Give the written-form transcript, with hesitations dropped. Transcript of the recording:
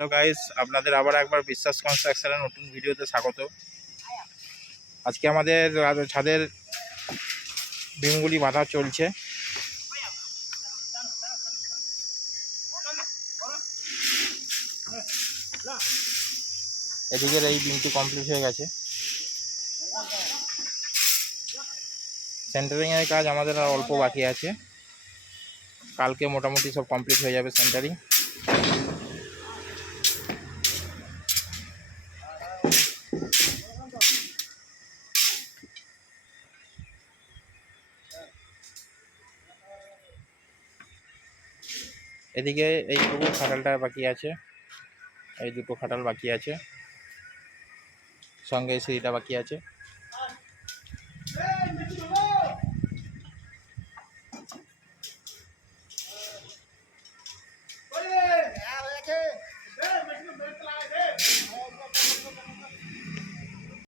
Hello guys, আপনাদের আবার একবার বিশ্বাস কনস্ট্রাকশনের নতুন ভিডিওতে স্বাগত। আজকে আমাদের ছাদের বিমগুলি বাঁধা চলছে। এদিকের এই বিমটি কমপ্লিট হয়ে গেছে। সেন্টারিং এর কাজ আমাদের আর অল্প বাকি আছে। কালকে মোটামুটি সব কমপ্লিট হয়ে যাবে সেন্টারিং। এদিকে এইটুকু খাটালটা বাকি আছে, এই দুটো খাটাল বাকি আছে, সঙ্গে সিঁড়িটা বাকি আছে।